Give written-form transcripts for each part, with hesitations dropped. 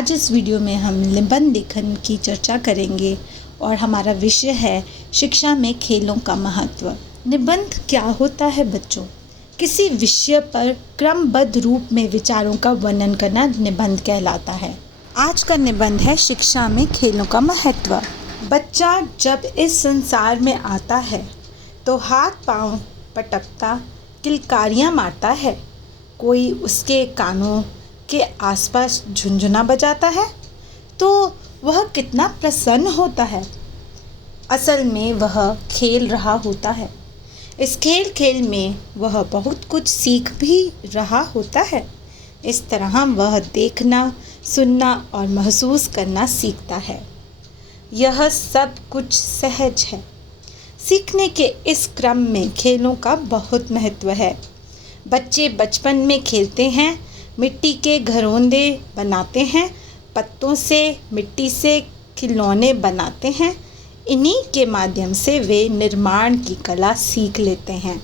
आज इस वीडियो में हम निबंध लेखन की चर्चा करेंगे और हमारा विषय है शिक्षा में खेलों का महत्व। निबंध क्या होता है बच्चों? किसी विषय पर क्रमबद्ध रूप में विचारों का वर्णन करना निबंध कहलाता है। आज का निबंध है शिक्षा में खेलों का महत्व। बच्चा जब इस संसार में आता है तो हाथ पांव पटकता, किलकारियाँ मारता है। कोई उसके कानों के आसपास झुनझुना बजाता है तो वह कितना प्रसन्न होता है। असल में वह खेल रहा होता है। इस खेल में वह बहुत कुछ सीख भी रहा होता है। इस तरह वह देखना, सुनना और महसूस करना सीखता है। यह सब कुछ सहज है। सीखने के इस क्रम में खेलों का बहुत महत्व है। बच्चे बचपन में खेलते हैं, मिट्टी के घरौंदे बनाते हैं, पत्तों से, मिट्टी से खिलौने बनाते हैं। इन्हीं के माध्यम से वे निर्माण की कला सीख लेते हैं।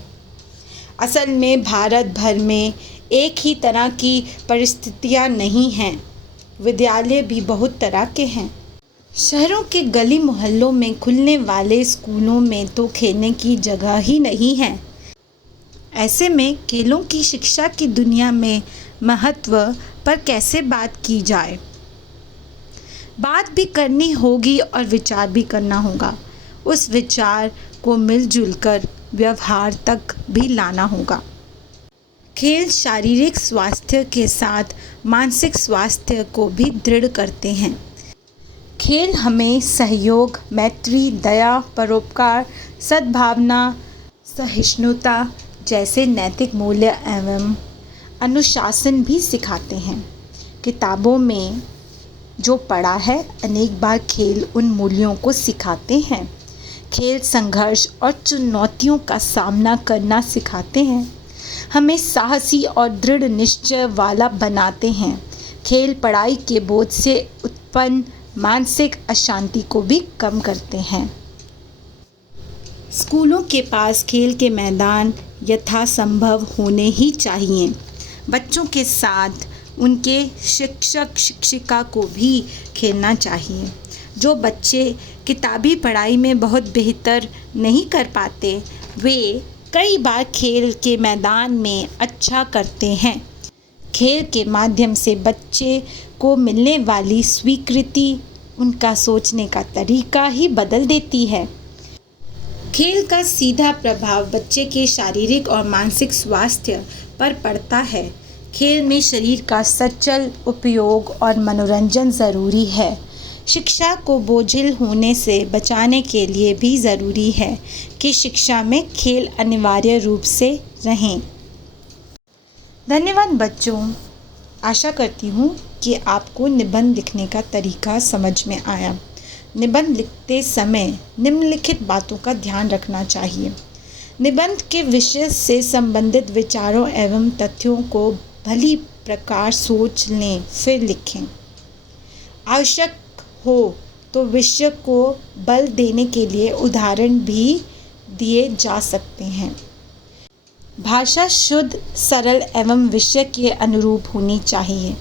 असल में भारत भर में एक ही तरह की परिस्थितियां नहीं हैं। विद्यालय भी बहुत तरह के हैं। शहरों के गली मोहल्लों में खुलने वाले स्कूलों में तो खेलने की जगह ही नहीं है। ऐसे में खेलों की शिक्षा की दुनिया में महत्व पर कैसे बात की जाए? बात भी करनी होगी और विचार भी करना होगा। उस विचार को मिलजुल कर व्यवहार तक भी लाना होगा। खेल शारीरिक स्वास्थ्य के साथ मानसिक स्वास्थ्य को भी दृढ़ करते हैं। खेल हमें सहयोग, मैत्री, दया, परोपकार, सद्भावना, सहिष्णुता जैसे नैतिक मूल्य एवं अनुशासन भी सिखाते हैं। किताबों में जो पढ़ा है, अनेक बार खेल उन मूल्यों को सिखाते हैं। खेल संघर्ष और चुनौतियों का सामना करना सिखाते हैं। हमें साहसी और दृढ़ निश्चय वाला बनाते हैं। खेल पढ़ाई के बोझ से उत्पन्न मानसिक अशांति को भी कम करते हैं। स्कूलों के पास खेल के मैदान यथासंभव होने ही चाहिए। बच्चों के साथ उनके शिक्षक शिक्षिका को भी खेलना चाहिए। जो बच्चे किताबी पढ़ाई में बहुत बेहतर नहीं कर पाते, वे कई बार खेल के मैदान में अच्छा करते हैं। खेल के माध्यम से बच्चे को मिलने वाली स्वीकृति उनका सोचने का तरीका ही बदल देती है। खेल का सीधा प्रभाव बच्चे के शारीरिक और मानसिक स्वास्थ्य पर पड़ता है। खेल में शरीर का सचल उपयोग और मनोरंजन ज़रूरी है। शिक्षा को बोझिल होने से बचाने के लिए भी ज़रूरी है कि शिक्षा में खेल अनिवार्य रूप से रहें। धन्यवाद बच्चों। आशा करती हूँ कि आपको निबंध लिखने का तरीका समझ में आया। निबंध लिखते समय निम्नलिखित बातों का ध्यान रखना चाहिए। निबंध के विषय से संबंधित विचारों एवं तथ्यों को भली प्रकार सोच लें, फिर लिखें। आवश्यक हो तो विषय को बल देने के लिए उदाहरण भी दिए जा सकते हैं। भाषा शुद्ध, सरल एवं विषय के अनुरूप होनी चाहिए।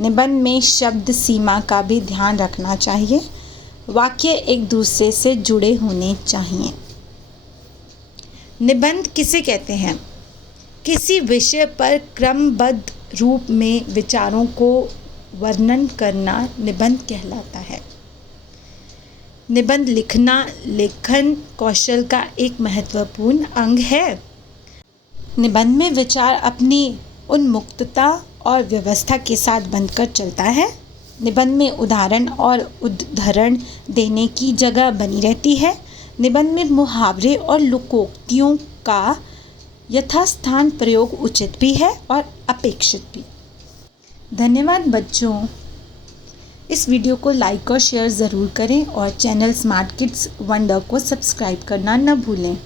निबंध में शब्द सीमा का भी ध्यान रखना चाहिए। वाक्य एक दूसरे से जुड़े होने चाहिए। निबंध किसे कहते हैं? किसी विषय पर क्रमबद्ध रूप में विचारों को वर्णन करना निबंध कहलाता है। निबंध लिखना लेखन कौशल का एक महत्वपूर्ण अंग है। निबंध में विचार अपनी उन्मुक्तता और व्यवस्था के साथ बनकर चलता है। निबंध में उदाहरण और उद्धरण देने की जगह बनी रहती है। निबंध में मुहावरे और लोकोक्तियों का यथास्थान प्रयोग उचित भी है और अपेक्षित भी। धन्यवाद बच्चों। इस वीडियो को लाइक और शेयर ज़रूर करें और चैनल स्मार्ट किड्स वंडर को सब्सक्राइब करना न भूलें।